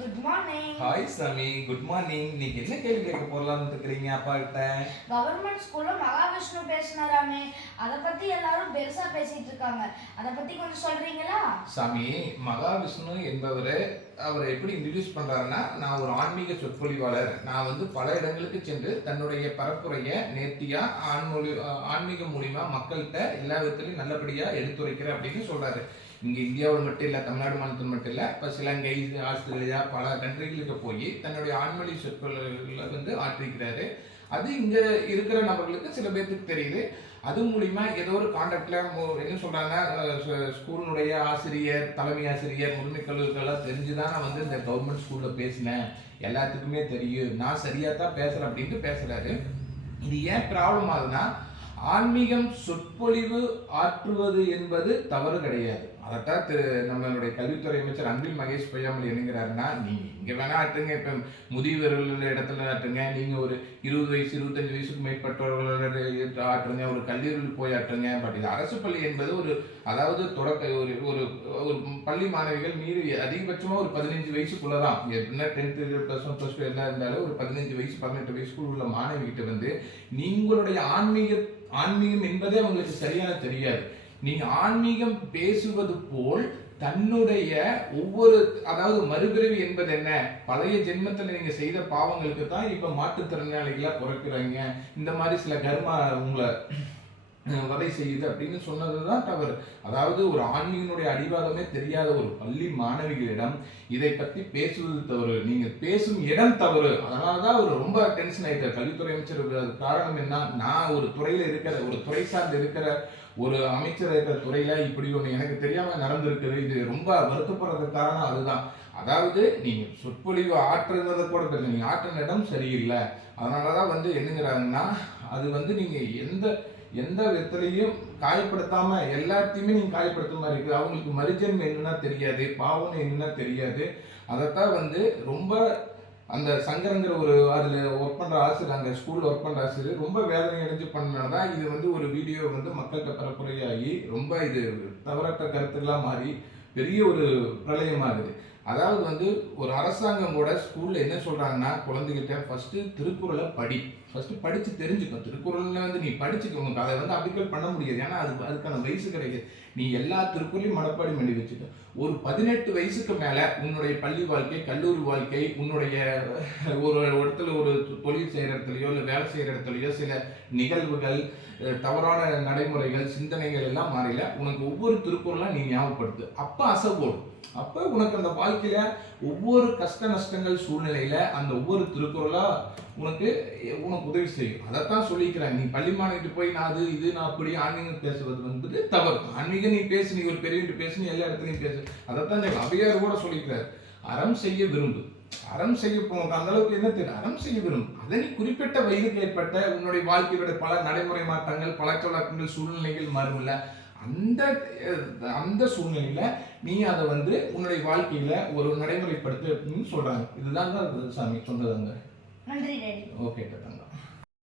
Good morning. Hi சாமி, good morning. நீங்க என்ன கேள்வி கேட்க போறலாம்னு இருக்கீங்க அப்பா கிட்ட? கவர்மெண்ட் ஸ்கூல்ல மகாவிஷ்ணு பேசினாராமே, அத பத்தி எல்லாரும் பெருசா பேசிட்டு இருக்காங்க. அத பத்தி கொஞ்சம் சொல்றீங்களா? சாமி, மகாவிஷ்ணு என்பவரை அவரை எப்படி இன்ட்ரடியூஸ் பண்றாருன்னா, நான் ஒரு ஆன்மீக சொற்பொழிவாளர். நான் பல இடங்களுக்கு சென்று தன்னுடைய பரப்புரைய நேர்த்தியா ஆன்மீகம் மூலியமா மக்கள்கிட்ட எல்லா விதத்திலையும் நல்லபடியா எடுத்துரைக்கிறேன் அப்படின்னு சொல்றாரு. இங்க இந்தியாவில் மட்டும் இல்ல, தமிழ்நாடு மாநிலத்தில் மட்டும் இல்ல, இப்ப இலங்கை, ஆஸ்திரேலியா பல கண்ட்ரிகளுக்கு போய் தன்னுடைய ஆன்மீக சொற்பொழிவுகளை ஆற்றிக்கிறாரு. அது இங்க இருக்கிற நபர்களுக்கு சில பேருக்கு தெரியுது. அது மூலியமா ஏதோ ஒரு கான்டாக்ட்ல என்ன சொல்றாங்க, ஸ்கூலினுடைய ஆசிரியர், தலைமை ஆசிரியர், முதன்மை கல்லூரிகள்லாம் தெரிஞ்சுதான் நான் இந்த கவர்மெண்ட் ஸ்கூல்ல பேசினேன், எல்லாத்துக்குமே தெரியும், நான் சரியா தான் பேசுறேன் அப்படின்ட்டு பேசுறாரு. இது ஏன் ப்ராப்ளம் ஆகுதுன்னா, ஆன்மீகம் சொற்பொழிவு ஆற்றுவது என்பது தவறு கிடையாது. அதைத்தான் நம்மளுடைய கல்வித்துறை அமைச்சர் அன்பில் மகேஷ் பொய்யாமல் என்னங்கிறாருன்னா, நீங்க இங்க வேணா ஆட்டுங்க, இப்ப முதியவர்கள் இடத்துல ஆட்டுங்க, நீங்க ஒரு 20 வயசு 25 வயசுக்கு மேற்பட்டவர்களோட ஆட்டுங்க, ஒரு கல்லூரியில் போய் ஆட்டுங்க. பட் இது அரசு பள்ளி என்பது அதாவது தொடக்க ஒரு பள்ளி மாணவிகள் மீறி அதிகபட்சமா ஒரு 15 வயசுக்குள்ளதான், எப்படின்னா 10th +1 +2 எல்லாம் இருந்தாலும் ஒரு 15 வயசு 18 வயசுக்குள்ள உள்ள மாணவிகிட்ட நீங்களுடைய ஆன்மீகம் என்பதே அவங்களுக்கு சரியான தெரியாது. நீங்க ஆன்மீகம் பேசுவது போல் தன்னுடைய ஒவ்வொரு, அதாவது மறுபிறவி என்பது என்ன, பழைய ஜென்மத்தில் நீங்க செய்த பாவங்களுக்கு தான் இப்ப மாற்றுத்திறனாளிகளா பிறக்கிறாங்க, இந்த மாதிரி சில கர்மா உங்களை வதை செய்யுது அப்படின்னு சொன்னதுதான் தவறு. அதாவது ஒரு ஆன்மீகனுடைய அடிவாதமே தெரியாத ஒரு பள்ளி மாணவிகளிடம் இதை பத்தி பேசுவது தவறு, நீங்க பேசும் இடம் தவறு. அதனாலதான் அவர் ரொம்ப டென்ஷன் ஆயிட்டார் கல்வித்துறை அமைச்சர். காரணம் என்ன, நான் ஒரு துறையில இருக்கிற, ஒரு துறை சார்ந்து இருக்கிற ஒரு அமைச்சர் இருக்கிற துறையில இப்படி ஒண்ணு எனக்கு தெரியாம நடந்திருக்குது, இது ரொம்ப வருத்தப்படுறதுக்கு காரணம் அதுதான். அதாவது நீங்க சொற்பொழிவு ஆற்றுறத கூட தெரியல, நீங்க ஆற்றின இடம் சரியில்லை. அதனாலதான் என்னங்கிறாங்கன்னா, அது நீங்க எந்த விதத்திலையும் காயப்படுத்தாம எல்லாத்தையுமே நீங்க காயப்படுத்த மாதிரி இருக்கு. அவங்களுக்கு மரிஜன்மம் என்னன்னா தெரியாது, பாவனை என்னன்னா தெரியாது. அதைத்தான் ரொம்ப அந்த சங்கரங்கிற ஒரு அதுல ஒர்க் பண்ற ஆசிரியர், அங்க ஸ்கூல்ல ஒர்க் பண்ற ஆசிரியர் ரொம்ப வேதனை அடைஞ்சு பண்ணனாலதான் இது ஒரு வீடியோ மக்கள்கிட்ட பரப்புரையாகி ரொம்ப இது தவறற்ற கருத்துக்களா மாறி பெரிய ஒரு பிரளயமாகுது. அதாவது ஒரு அரசாங்கம் கூட ஸ்கூல்ல என்ன சொல்றாங்கன்னா, குழந்தைகிட்ட ஃபர்ஸ்ட் திருக்குறளை ஃபர்ஸ்ட் படிச்சு தெரிஞ்சுக்கும். திருக்குறள்ல நீ படிச்சுக்கோங்க, அதை அப்ளிகேட் பண்ண முடியாது, ஏன்னா அதுக்கான வயசு கிடையாது. நீ எல்லா திருக்குறளையும் மனப்பாடம் பண்ணி வச்சுக்க. ஒரு 18 வயசுக்கு மேல உன்னுடைய பள்ளி வாழ்க்கை, கல்லூரி வாழ்க்கை, உன்னுடைய ஒரு இடத்துல ஒரு தொழில் செய்யற இடத்துலயோ இல்ல வேலை செய்யற இடத்துலயோ சில நிகழ்வுகள், தவறான நடைமுறைகள், சிந்தனைகள் எல்லாம் மாறில உனக்கு ஒவ்வொரு திருக்குறளா நீ ஞாபகப்படுத்து. அப்ப அசைப்போடும். அப்ப உனக்கு அந்த வாழ்க்கையில ஒவ்வொரு கஷ்ட நஷ்டங்கள் சூழ்நிலையில அந்த ஒவ்வொரு திருக்குறளா உனக்கு உதவி செய்யும். அதைத்தான் சொல்லிக்கிறேன். நீ பள்ளி மாணவிட்டு போய் நான் அது இது நான் அப்படி ஆன்மீகம் பேசுவது தவறு. ஆன்மீகம் நீ பேசு, நீ ஒரு பெரியவன்ட்டு பேசு, நீ எல்லா இடத்துலையும் பேசு. அதைத்தான் அவையார் கூட சொல்லிக்கிறார், அறம் செய்ய விரும்பு. அறம் செய்ய போங்க, அந்த அளவுக்கு என்ன தெரியும், அறம் செய்ய விரும்பும். அதை நீ குறிப்பிட்ட வயதுக்கு ஏற்பட்ட உன்னுடைய வாழ்க்கையோட பல நடைமுறை மாற்றங்கள், பழக்க வழக்கங்கள், சூழ்நிலைகள் மாறும்ல, அந்த சூழ்நிலையில நீ அதை உன்னுடைய வாழ்க்கையில ஒரு நடைமுறைப்படுத்து அப்படின்னு சொல்றாங்க. இதுதான் சாமி சொன்னதாங்க. நன்றி. ஓகே.